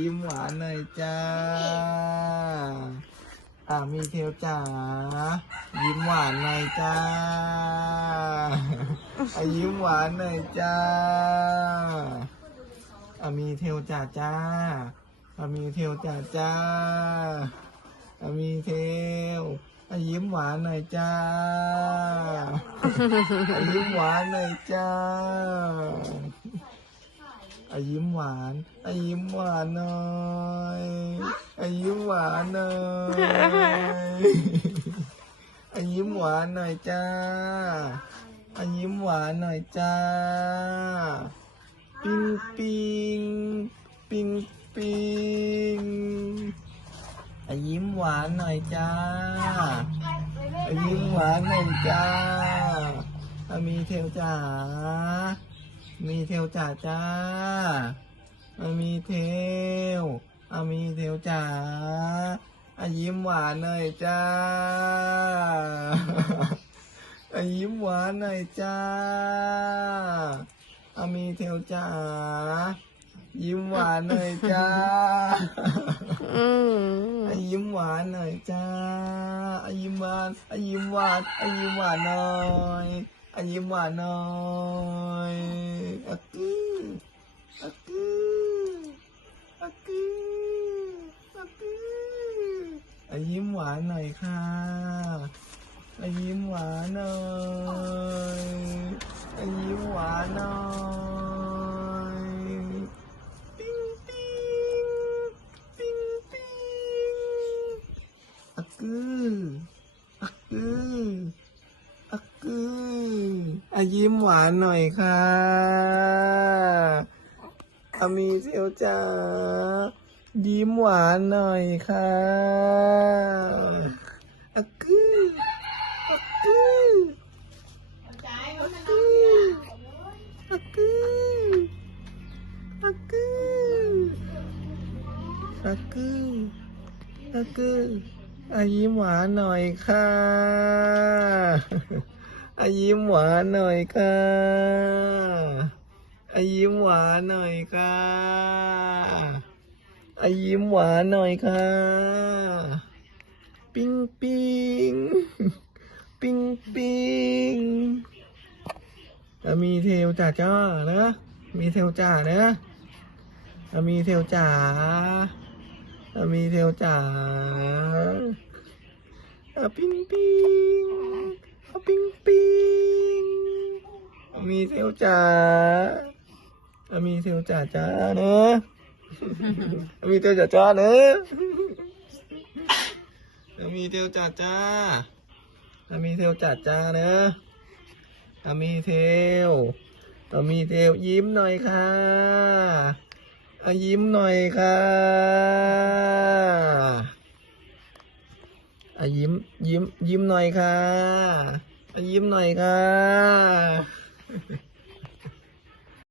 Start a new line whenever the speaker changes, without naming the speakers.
ยิ้มหวานหน่อยจ้า อ่ามีเทลจ๋า ยิ้มหวานหน่อยจ้าอะยิ้มหวานหน่อยจ้าอะมีเทลจ๋าจ้าอะมีเทลจ๋าจ้าอะมีเทลอะยิ้มหวานหน่อยจ้าอะยิ้มหวานหน่อยจ้า หวานอายิ้มหวานหน่อยอายิ้มหวานหน่อยอายิ้มหวานหน่อยจ้าอายิ้มหวานหน่อยจ้า ปิงปิงปิงปิงอายิ้มหวานหน่อยจ้าอายิ้มหวานหน่อยจ้าอามีเทลจ๋า มีเทลจ่าจ้าอามีเทลอามีเทลจ๋าอายิ้มหวานหน่อยจ้าอายิ้มหวานหน่อยจ้าอามีเทลจ๋ายิ้มหวานหน่อยจ้า
อืม
อายิ้มหวานหน่อยจ้าอายิ้มหวานอายิ้มหวานอายิ้มหวานหน่อยอายิ้มหวานหน่อย อะกืออะกืออะกืออะกืออายิ้มหวานหน่อยค่ะอายิ้มหวานหน่อยอายิ้มหวานหน่อยปิ๊งปิ๊งปิ๊งปิ๊งอะกืออะกืออะกืออะ ยิ้มหวานหน่อยค่ะอามีเซียวจ๋ายิ้มหวานหน่อยค่ะอะกืออะกืออะกืออะกืออะกืออะกือก็คืออายิ้มหวานหน่อยค่ะ อายิ้มหวานหน่อยค่ะอายิ้มหวานหน่อยค่ะอายิ้มหวานหน่อยค่ะ ปิ้งปิ้งปิ้งปิ้งมีเทลจ่าจ้านะ มีเทลจ่านะ มีเทลจ่ามีเทลจ๋าปิ้งปิ้งปิ้งปิ้ง มีเทลจ๋าอะมีเทลจ๋าจ้าเนอะอะมีเทลจ๋าจ้าเนอะอะมีเทลจ๋าจ้าอะมีเทลจ๋าจ้าเนอะอะมีเทลอะมีเทลยิ้มหน่อยค่ะอะยิ้มหน่อยค่ะอะยิ้มยิ้มยิ้มหน่อยค่ะอะยิ้มหน่อยค่ะ Thank you.